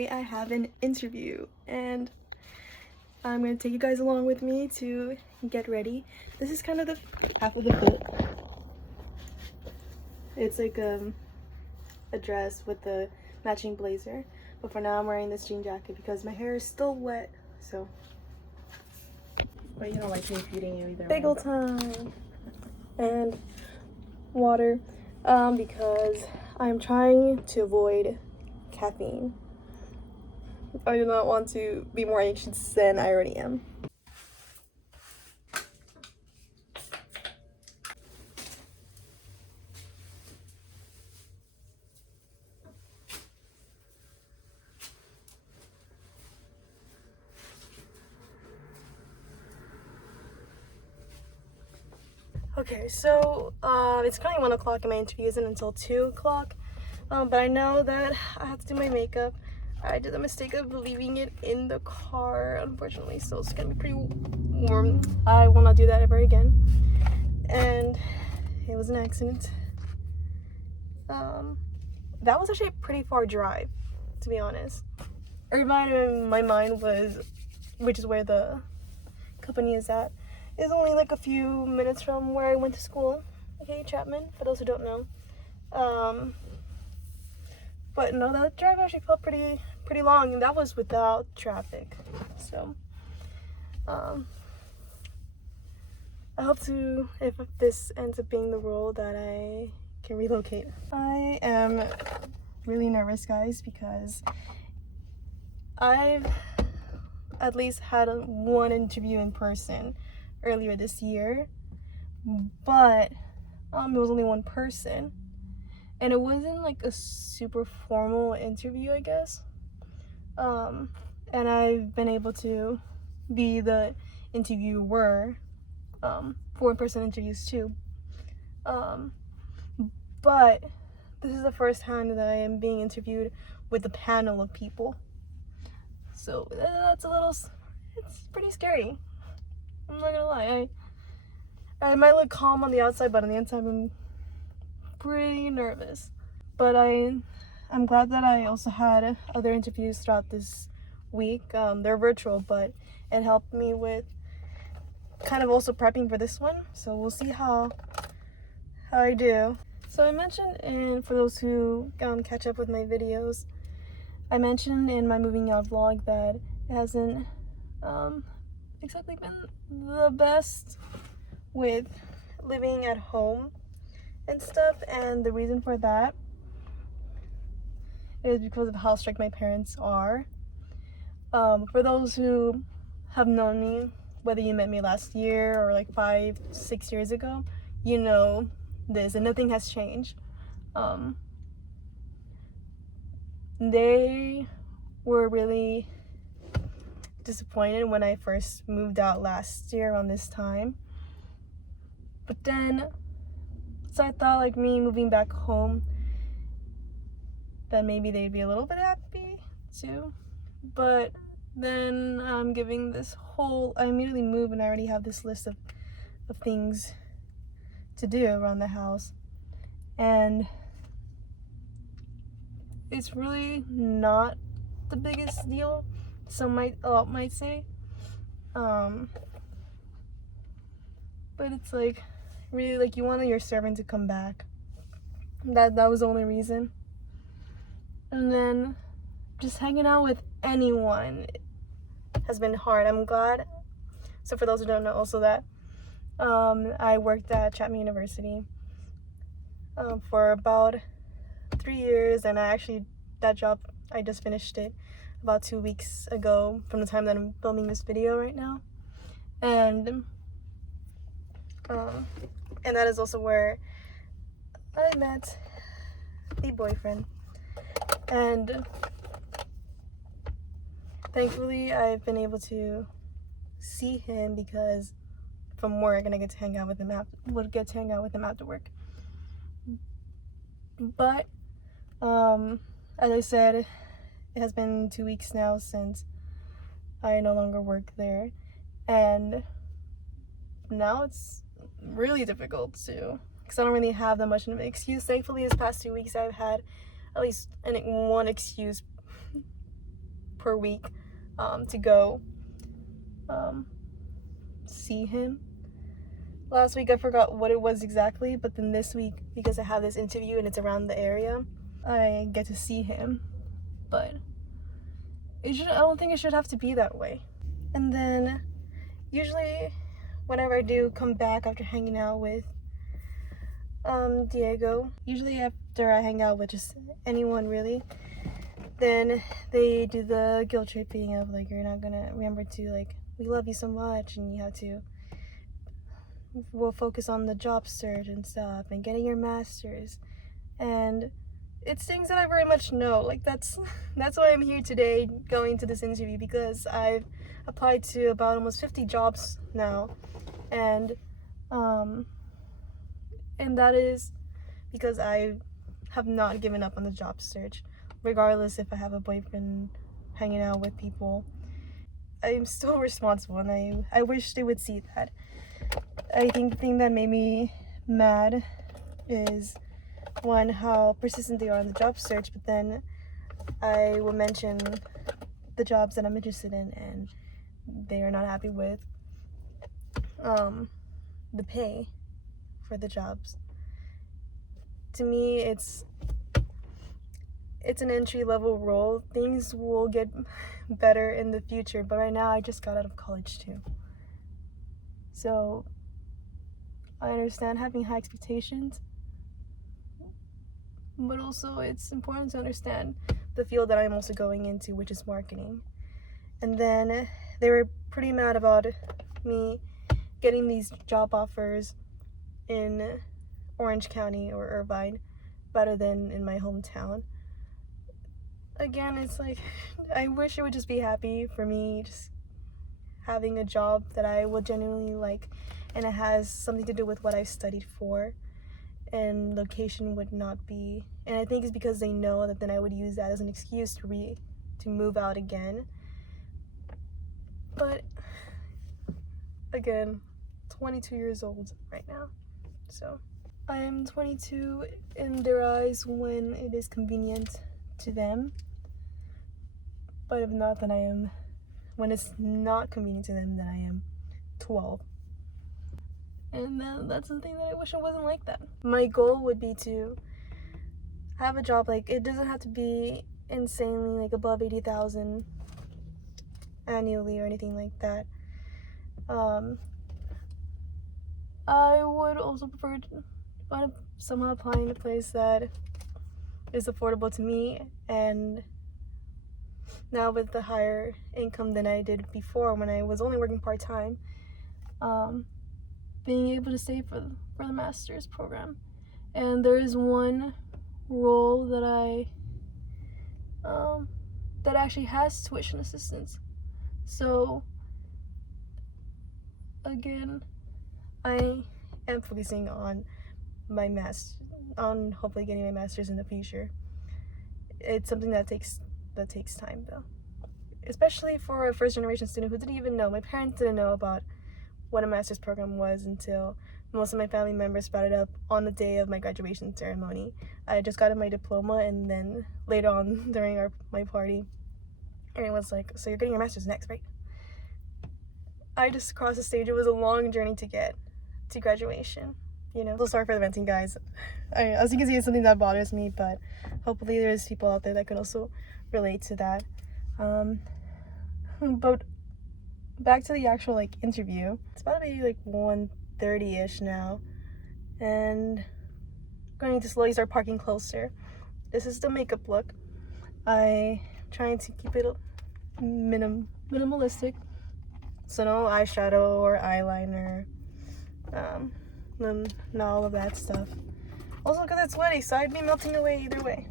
today I have an interview and I'm going to take you guys along with me to get ready. This is kind of the half of the fit. It's like a dress with the matching blazer, but for now I'm wearing this jean jacket because my hair is still wet, so. But you don't like me feeding you either. Bagel time and water because I'm trying to avoid caffeine. I do not want to be more anxious than I already am. Okay, so it's currently 1 o'clock and my interview isn't until 2 o'clock. But I know that I have to do my makeup. I did the mistake of leaving it in the car, unfortunately, so it's gonna be pretty warm. I will not do that ever again. And it was an accident. That was actually a pretty far drive, to be honest. Everybody in my mind was, which is where the company is at, is only like a few minutes from where I went to school. Okay, Chapman, for those who don't know. But no, that drive actually felt pretty long, and that was without traffic. So, I hope to, if this ends up being the role, that I can relocate. I am really nervous, guys, because I've at least had one interview in person earlier this year, but it was only one person. And it wasn't like a super formal interview, I guess. And I've been able to be the interviewer for in-person interviews too. But this is the first time that I am being interviewed with a panel of people. So that's it's pretty scary. I'm not gonna lie. I might look calm on the outside, but on the inside I'm pretty nervous. But I'm glad that I also had other interviews throughout this week. They're virtual, but it helped me with kind of also prepping for this one. So we'll see how I do. So I mentioned, and for those who catch up with my videos, I mentioned in my moving out vlog that it hasn't exactly been the best with living at home and stuff, and the reason for that is because of how strict my parents are. For those who have known me, whether you met me last year or like 5-6 years ago, you know this, and nothing has changed. They were really disappointed when I first moved out last year around this time, but then so I thought, like, me moving back home, that maybe they'd be a little bit happy too. But then I'm giving this whole, I immediately move and I already have this list of things to do around the house, and it's really not the biggest deal, a lot might say, but it's like really, like, you wanted your servant to come back. That was the only reason. And then just hanging out with anyone has been hard. I'm glad. So for those who don't know, also that I worked at Chapman University for about 3 years, and that job, I just finished it about 2 weeks ago from the time that I'm filming this video right now. And that is also where I met the boyfriend. And thankfully, I've been able to see him because from work, and I get to hang out with him after work. But as I said, it has been 2 weeks now since I no longer work there, and now it's really difficult to, because I don't really have that much of an excuse. Thankfully, this past 2 weeks I've had at least one excuse per week to go see him. Last week I forgot what it was exactly, but then this week, because I have this interview and it's around the area, I get to see him. But I don't think it should have to be that way. And then usually whenever I do come back after hanging out with Diego, usually after I hang out with just anyone really, then they do the guilt tripping of like, you're not gonna remember to, like, we love you so much and you have to, we'll focus on the job search and stuff and getting your master's. And it's things that I very much know. Like, that's why I'm here today going to this interview, because I've applied to about almost 50 jobs now, and that is because I have not given up on the job search, regardless if I have a boyfriend, hanging out with people. I'm still responsible, and I wish they would see that. I think the thing that made me mad is, one, how persistent they are on the job search, but then I will mention the jobs that I'm interested in and they are not happy with the pay for the jobs. To me, it's an entry-level role. Things will get better in the future, but right now I just got out of college too. So I understand having high expectations, but also it's important to understand the field that I'm also going into, which is marketing. And then they were pretty mad about me getting these job offers in Orange County or Irvine rather than in my hometown. Again, it's like, I wish it would just be happy for me just having a job that I will genuinely like and it has something to do with what I studied for, and location would not be. And I think it's because they know that then I would use that as an excuse to move out again. But again, 22 years old right now, so I am 22 in their eyes when it is convenient to them, but if not, then I am, when it's not convenient to them, then I am 12. And that's the thing that I wish it wasn't like that. My goal would be to have a job, like, it doesn't have to be insanely like above 80,000 annually or anything like that. I would also prefer to somehow apply in a place that is affordable to me, and now with the higher income than I did before when I was only working part-time, being able to save for the master's program. And there is one role that that actually has tuition assistance. So again, I am focusing on on hopefully getting my master's in the future. It's something that takes time though, especially for a first generation student who didn't even know. My parents didn't know about what a master's program was until most of my family members brought it up on the day of my graduation ceremony. I just got my diploma, and then later on during my party, everyone was like, so you're getting your master's next, right? I just crossed the stage. It was a long journey to get to graduation, you know. So sorry for the venting, guys. As you can see, it's something that bothers me, but hopefully there's people out there that can also relate to that. But back to the actual like interview. It's about to be like 1:30ish now, and I'm going to slowly start parking closer. This is the makeup look. I'm trying to keep it minimalistic, so no eyeshadow or eyeliner, not all of that stuff. Also because it's sweaty, so I'd be melting away either way.